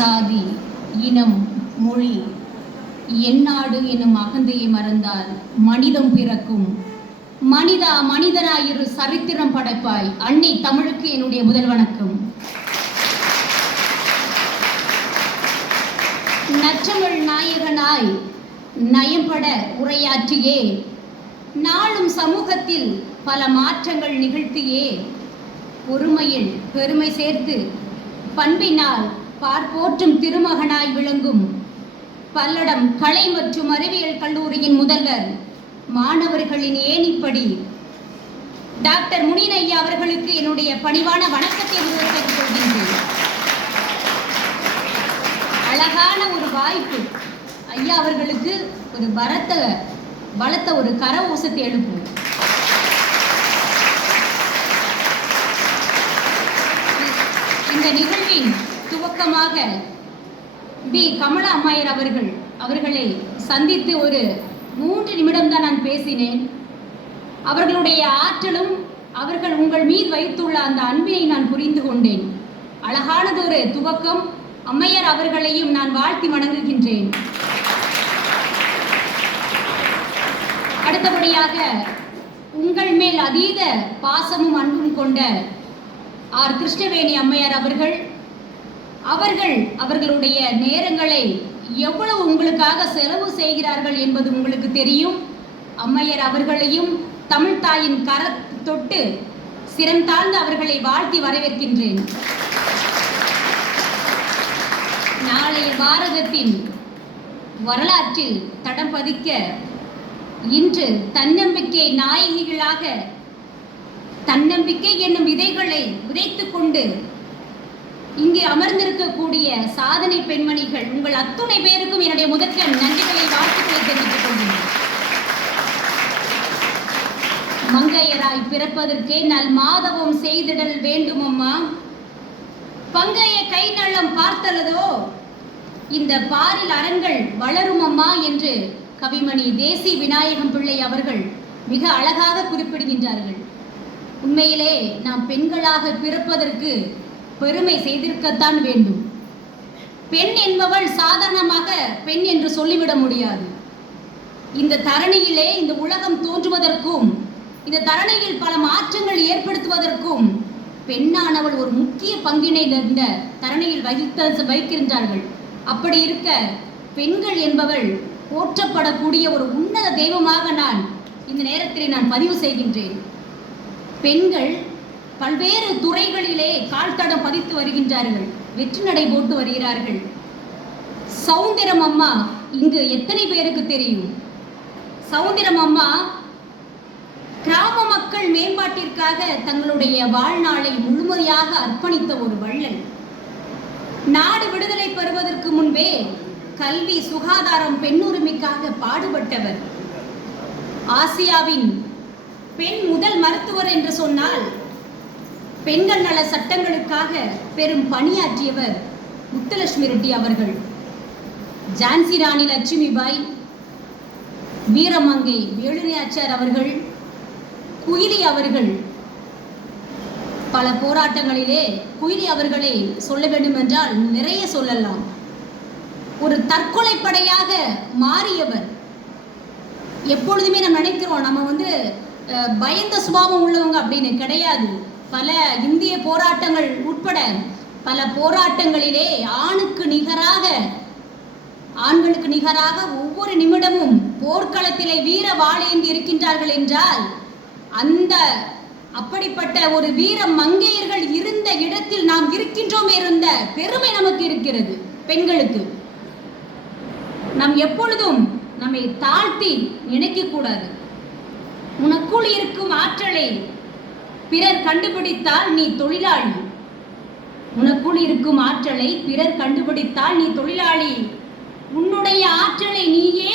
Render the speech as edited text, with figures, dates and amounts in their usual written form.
சாதி, இனம், மொழி, எந்நாடு என்னும் அகந்தையை மறந்தால் மனிதம் பிறக்கும். மனிதா மனிதனாயிரு சரித்திரம் படைப்பாய். அன்னை தமிழுக்கு என்னுடைய முதல் வணக்கம். நற்றமிழ் நாயகனாய் நயம்பட உரையாற்றியே, நாளும் சமூகத்தில் பல மாற்றங்கள் நிகழ்த்தியே, பொறுமையில் பெருமை சேர்த்து பண்பினால் பார்ப்போற்றும் திருமகனாய் விளங்கும் பல்லடம் கலை மற்றும் அறிவியல் கல்லூரியின் முதல்வர், மாணவர்களின் ஏணிப்படி டாக்டர் முனின் ஐயா அவர்களுக்கு என்னுடைய பணிவான வணக்கத்தை தெரிவித்துக் கொள்கின்றேன். அழகான ஒரு வாய்ப்பு. ஐயா அவர்களுக்கு ஒரு பலத்த ஒரு கரஓசத்தை எழுப்பும். இந்த நிகழ்வின் துவக்கமாக பி கமலா அம்மையார் அவர்களை சந்தித்து ஒரு 3 நிமிடம் தான் நான் பேசினேன். அவர்களுடைய ஆற்றலும் அவர்கள் உங்கள் மீது வைத்துள்ள அந்த அன்பினை நான் புரிந்து கொண்டேன். அழகானது ஒரு துவக்கம். அம்மையார் அவர்களையும் நான் வாழ்த்தி வணங்குகின்றேன். அடுத்தபடியாக உங்கள் மேல் அதீத பாசமும் அன்பும் கொண்ட ஆர் கிருஷ்ணவேணி அம்மையார் அவர்களுடைய நேரங்களை எவ்வளவு உங்களுக்காக செலவு செய்கிறார்கள் என்பது உங்களுக்கு தெரியும். அம்மையார் அவர்களையும் தமிழ் தாயின் தொட்டு சிரம் தாழ்ந்து அவர்களை வாழ்த்தி வரவேற்கின்றேன். நாளைய பாரதத்தின் வரலாற்றில் தடம் பதிக்க இன்று தன்னம்பிக்கை நாயகிகளாக தன்னம்பிக்கை என்னும் விதைகளை விதைத்துக் கொண்டு இங்கே அமர்ந்திருக்கக்கூடிய சாதனை பெண்மணிகள் உங்கள் அத்துணை பேருக்கும் என்னுடைய முதற்கண் நன்றிகளை வாழ்த்துக்களை தெரிவித்துக் கொள்கிறேன். மங்கையராய் பிறப்பதற்கே நல் மாதவம் செய்திடல் வேண்டுமம்மா, பங்கைய கை நள்ளம் பார்த்தலதோ இந்த பாரில் அரண்கள் வளரும் அம்மா என்று கவிமணி தேசி விநாயகம் பிள்ளை அவர்கள் மிக அழகாக குறிப்பிடுகின்றார்கள். உண்மையிலே நாம் பெண்களாக பிறப்பதற்கு பெருமை செய்திருக்கத்தான் வேண்டும். பெண் என்பவள் சாதாரணமாக பெண் என்று சொல்லிவிட முடியாது. இந்த தரணியிலே இந்த உலகம் தோன்றுவதற்கும் இந்த தரணியில் பல மாற்றங்கள் ஏற்படுத்துவதற்கும் பெண்ணானவள் ஒரு முக்கிய பங்கினை இந்த தரணியில் வகிக்கின்றார்கள். அப்படி இருக்க பெண்கள் என்பவள் போற்றப்படக்கூடிய ஒரு உன்னத தெய்வமாக நான் இந்த நேரத்தில் நான் பதிவு செய்கின்றேன். பெண்கள் பல்வேறு துறைகளிலே கால்தடம் பதித்து வருகின்றார்கள், வெற்றி நடை போட்டு வருகிறார்கள். சௌந்தரம் அம்மா இங்கு எத்தனை பேருக்கு தெரியும்? சௌந்தரம் அம்மா கிராம மக்கள் மேம்பாட்டிற்காக தங்களுடைய வாழ்நாளை முழுமையாக அர்ப்பணித்த ஒரு வள்ளல். நாடு விடுதலை பெறுவதற்கு முன்பே கல்வி, சுகாதாரம், பெண்ணுரிமைக்காக பாடுபட்டவர். ஆசியாவின் பெண் முதல் மருத்துவர் என்று சொன்னால் பெண்கள் நல சட்டங்களுக்காக பெரும் பணியாற்றியவர் முத்துலட்சுமி ரெட்டி அவர்கள். ஜான்சி ராணி லட்சுமிபாய், வீரமங்கை வேலுநாச்சியார் அவர்கள், குயிலி அவர்கள் பல போராட்டங்களிலே குயிலி அவர்களை சொல்ல வேண்டும் என்றால் நிறைய சொல்லலாம். ஒரு தற்கொலை படையாக மாறியவர். எப்பொழுதுமே நம்ம நினைக்கிறோம் நம்ம பயந்த சுபாவம் உள்ளவங்க அப்படின்னு. கிடையாது. பல இந்திய போராட்டங்கள் உட்பட பல போராட்டங்களிலே ஆண்களுக்கு நிகராக ஒவ்வொரு நிமிடமும் போர்க்களத்திலே வீர வாளேந்தி இருக்கின்றார்கள் என்றால் அப்படிப்பட்ட ஒரு வீர மங்கையர்கள் இருந்த இடத்தில் நாம் இருக்கின்றோம் இருந்த பெருமை நமக்கு இருக்கிறது. பெண்களுக்கு நாம் எப்பொழுதும் நம்மை தாழ்த்தி நினைக்க கூடாது. உனக்குள் இருக்கும் ஆற்றலை பிறர் கண்டுபிடித்தால் நீ தொழிலாளி. உனக்குள் இருக்கும் ஆற்றலை பிறர் கண்டுபிடித்தால் நீ தொழிலாளி. உன்னுடைய ஆற்றலை நீயே